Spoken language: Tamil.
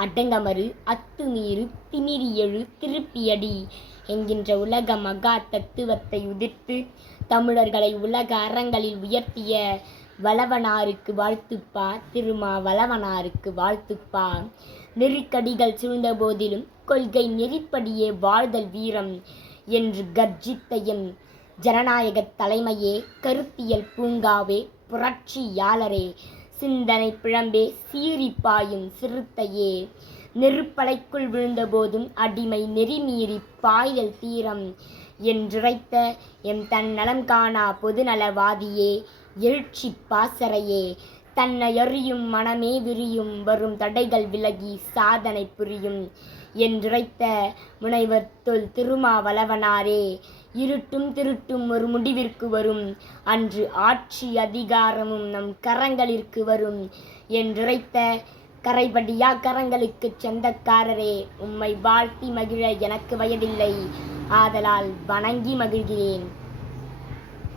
அடங்கமறு அத்துமீறு திமிரியெழு திருப்பியடி என்கின்ற உலக மகா தத்துவத்தை உதிர்த்து தமிழர்களை உலக அறங்களில் உயர்த்திய வளவனாருக்கு வாழ்த்துப்பா திருமா வளவனாருக்கு வாழ்த்துப்பா. நெருக்கடிகள் சூழ்ந்த போதிலும் கொள்கை நெறிப்படியே வாழ்தல் வீரம் என்று கர்ஜித்த என் ஜனநாயகத் தலைமையே கருத்தியல் பூங்காவே புரட்சியாளரே சிந்தனை பிழம்பே சீறிப் பாயும் சிறுத்தையே. நெருப்பலைக்குள் விழுந்தபோதும் அடிமை நெறிமீறி பாய்தல் தீரம் என்றுரைத்த எம் தன் நலம் காணா பொதுநலவாதியே எழுச்சிப் பாசறையே. தன்னை அறியும் மனமே விரியும் வரும் தடைகள் விலகி சாதனை புரியும் என்றுரைத்த முனைவர் தொல் திருமாவளவனாரே. இருட்டும் திருட்டும் ஒரு முடிவிற்கு வரும். அன்று ஆட்சி அதிகாரமும் நம் கரங்களிற்கு வரும். என்றுரைத்த கரைபடியா கரங்களுக்குச் சொந்தக்காரரே உம்மை வாழ்த்தி மகிழ எனக்கு வயதில்லை. ஆதலால் வணங்கி மகிழ்கிறேன்.